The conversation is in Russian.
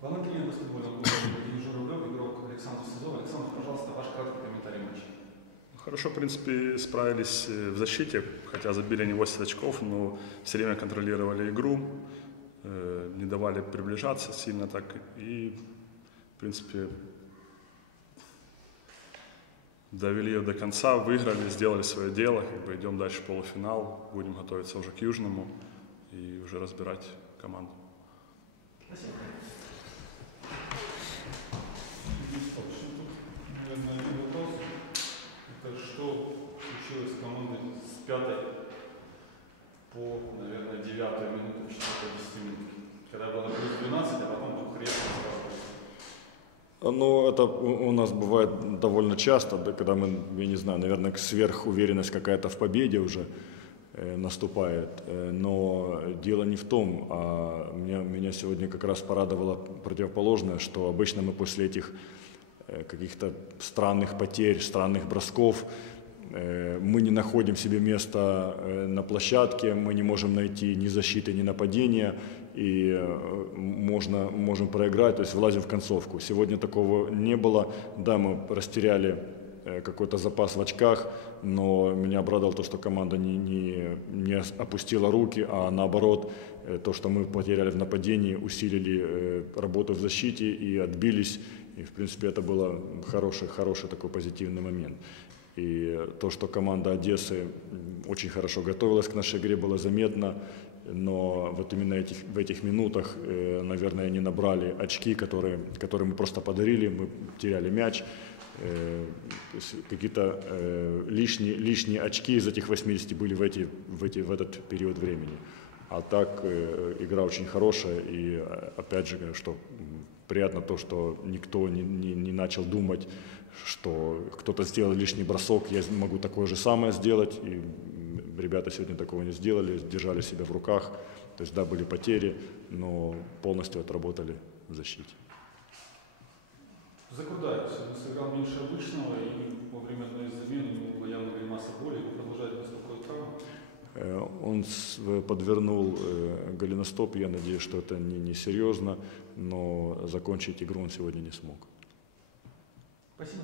Тренер баскетбольного клуба «Дирижер Рублев», игрок Александр Сизов. Александр, пожалуйста, ваш краткий комментарий матча. Хорошо, в принципе, справились э, в защите, хотя забили они 8 очков, но все время контролировали игру, э, не давали приближаться сильно так. И, в принципе, довели ее до конца, выиграли, сделали свое дело. Как бы идем дальше в полуфинал, будем готовиться уже к Южному и уже разбирать команду. Наверное, вопрос. Это что случилось с с пятой по, наверное, девятую минуту, четвертой, десяти минут? Когда было плюс 12, а потом резко сразу. Ну, это у нас бывает довольно часто, да, когда мы, я не знаю, наверное, сверхуверенность какая-то в победе уже наступает. Э, но дело не в том, а меня, меня сегодня как раз порадовало противоположное, что обычно мы после этих э, каких-то странных потерь, странных бросков, э, мы не находим себе места э, на площадке, мы не можем найти ни защиты, ни нападения, и э, можно, можем проиграть, то есть влазим в концовку. Сегодня такого не было. Да, мы растеряли э, какой-то запас в очках, но меня обрадовало то, что команда не, не, не опустила руки, а наоборот, э, то, что мы потеряли в нападении, усилили э, работу в защите и отбились. И, в принципе, это был хороший, хороший такой позитивный момент. И то, что команда Одессы очень хорошо готовилась к нашей игре, было заметно. Но вот именно этих, в этих минутах, э, наверное, они набрали очки, которые, которые мы просто подарили. Мы теряли мяч. Э, Какие-то э, лишние, лишние очки из этих 80 были в, эти, в, эти, в этот период времени. А так игра очень хорошая. И опять же, что приятно то, что никто не, не, не начал думать, что кто-то сделал лишний бросок, я могу такое же самое сделать. И ребята сегодня такого не сделали, держали себя в руках. То есть да, были потери, но полностью отработали в защите. Закрудаев сегодня сыграл меньше обычного, и во время одной из замен у него явно масса боли, его продолжает беспокоить травма. Э, Он подвернул э, голеностоп, я надеюсь, что это не, не серьезно, но закончить игру он сегодня не смог. Спасибо.